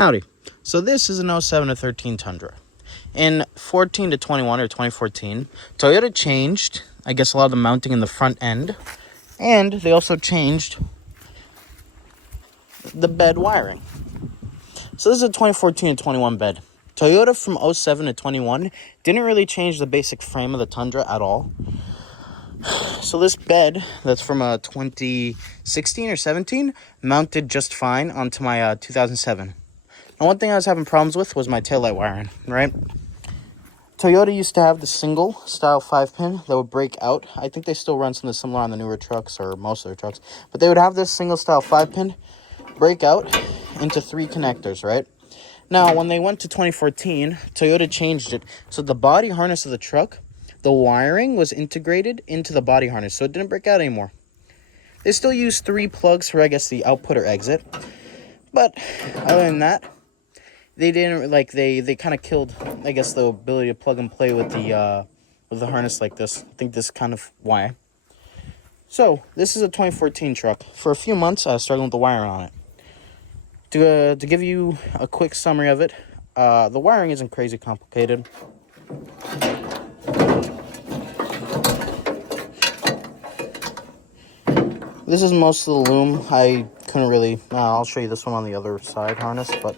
Howdy. So this is an 07 to 13 Tundra. In 14 to 21 or 2014, Toyota changed, I guess, a lot of the mounting in the front end. And they also changed the bed wiring. So this is a 2014 to 21 bed. Toyota from 07 to 21 didn't really change the basic frame of the Tundra at all. So this bed, that's from 2016 or 17, mounted just fine onto my 2007. And one thing I was having problems with was my taillight wiring, right? Toyota used to have the single style 5-pin that would break out. I think they still run something similar on the newer trucks or most of their trucks. But they would have this single style 5-pin break out into 3 connectors, right? Now, when they went to 2014, Toyota changed it. So the body harness of the truck, the wiring was integrated into the body harness, so it didn't break out anymore. They still use 3 plugs for, I guess, the output or exit. But other than that, they didn't, like, they kind of killed, I guess, the ability to plug and play with the harness like this. I think this is kind of why. So, this is a 2014 truck. For a few months, I was struggling with the wiring on it. To give you a quick summary of it, the wiring isn't crazy complicated. This is most of the loom. I couldn't really, I'll show you this one on the other side harness, but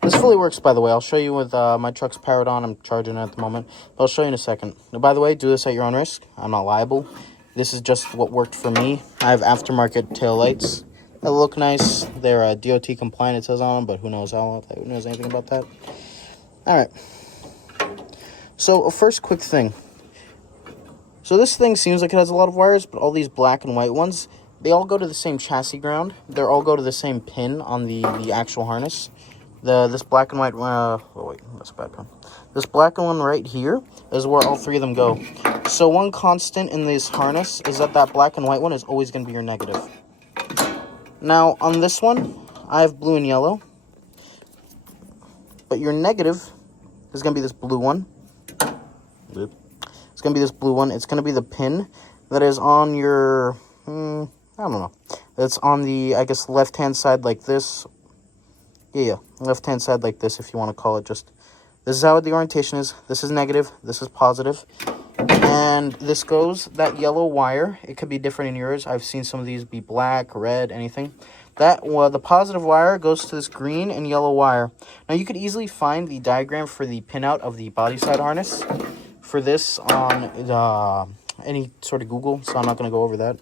this fully works, by the way. I'll show you with my truck's powered on. I'm charging it at the moment, but I'll show you in a second. Now, by the way, do this at your own risk. I'm not liable. This is just what worked for me. I have aftermarket taillights that look nice. They're DOT compliant, it says on them, but who knows anything about that. All right. So, a first quick thing. So this thing seems like it has a lot of wires, but all these black and white ones, they all go to the same chassis ground. They all go to the same pin on the actual harness. This black and white, oh wait, that's a bad pin. This black one right here is where all 3 of them go. So one constant in this harness is that black and white one is always going to be your negative. Now on this one, I have blue and yellow. But your negative is going to be this blue one. It's going to be this blue one. It's going to be the pin that is on your, I don't know. It's on the, I guess, left-hand side like this. Yeah, left-hand side like this, if you want to call it just. This is how the orientation is. This is negative. This is positive. And this goes, that yellow wire, it could be different in yours. I've seen some of these be black, red, anything. The positive wire goes to this green and yellow wire. Now, you could easily find the diagram for the pinout of the body side harness for this on any sort of Google, so I'm not going to go over that.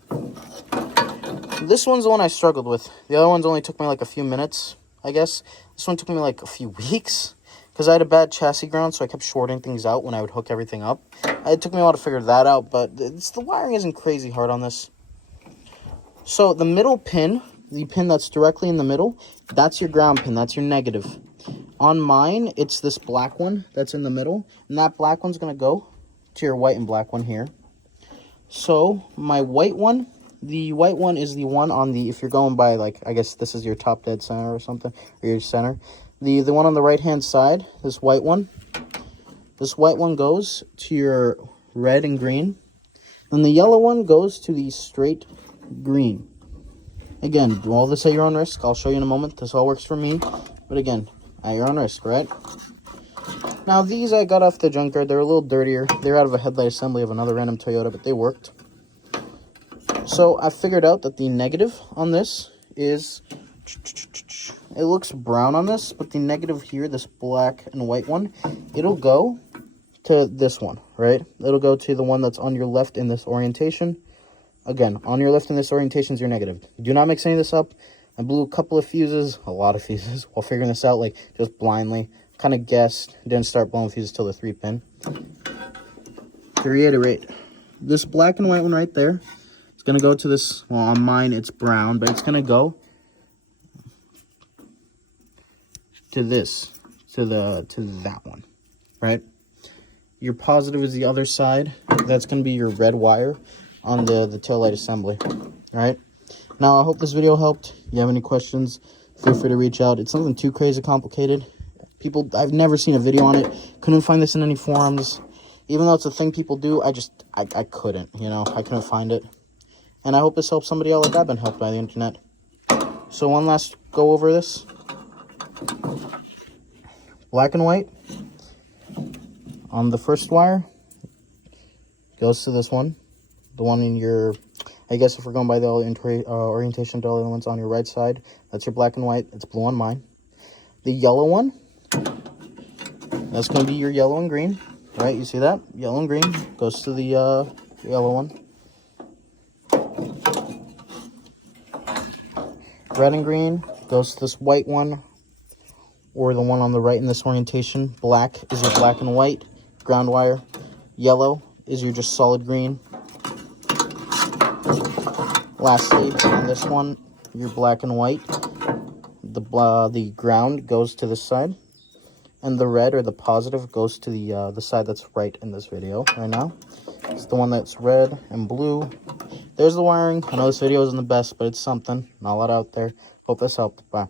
This one's the one I struggled with. The other ones only took me like a few minutes, I guess. This one took me like a few weeks because I had a bad chassis ground, so I kept shorting things out when I would hook everything up. It took me a while to figure that out, but the wiring isn't crazy hard on this. So the middle pin, the pin that's directly in the middle, that's your ground pin. That's your negative. On mine, it's this black one that's in the middle, and that black one's going to go to your white and black one here. So my white one, the white one is the one on the, if you're going by, like, I guess this is your top dead center or something, or your center. The one on the right-hand side, this white one goes to your red and green, and the yellow one goes to the straight green. Again, do all this at your own risk. I'll show you in a moment. This all works for me, but again, at your own risk, right? Now, these I got off the junkyard. They're a little dirtier. They're out of a headlight assembly of another random Toyota, but they worked. So I figured out that the negative on this is, it looks brown on this, but the negative here, this black and white one, it'll go to this one, right? It'll go to the one that's on your left in this orientation. Again, on your left in this orientation is your negative. Do not mix any of this up. I blew a couple of fuses, a lot of fuses, while figuring this out, like, just blindly. Kind of guessed. Didn't start blowing fuses till the 3-pin. To reiterate, this black and white one right there, it's going to go to this, well, on mine it's brown, but it's going to go to this, to that one, right? Your positive is the other side. That's going to be your red wire on the taillight assembly, right? Now, I hope this video helped. If you have any questions, feel free to reach out. It's something too crazy complicated. I've never seen a video on it. Couldn't find this in any forums. Even though it's a thing people do, I couldn't, I couldn't find it. And I hope this helps somebody out like I've been helped by the internet. So one last go over this. black and white on the first wire goes to this one. The one in your, I guess if we're going by the orientation to all the ones on your right side, that's your black and white. It's blue on mine. The yellow one, that's going to be your yellow and green, right? You see that? Yellow and green goes to the yellow one. Red and green goes to this white one, or the one on the right in this orientation. Black is your black and white ground wire. Yellow is your just solid green. Lastly, on this one, your black and white. The ground goes to this side, and the red or the positive goes to the side that's right in this video right now. It's the one that's red and blue. There's the wiring. I know this video isn't the best, but it's something. Not a lot out there. Hope this helped. Bye.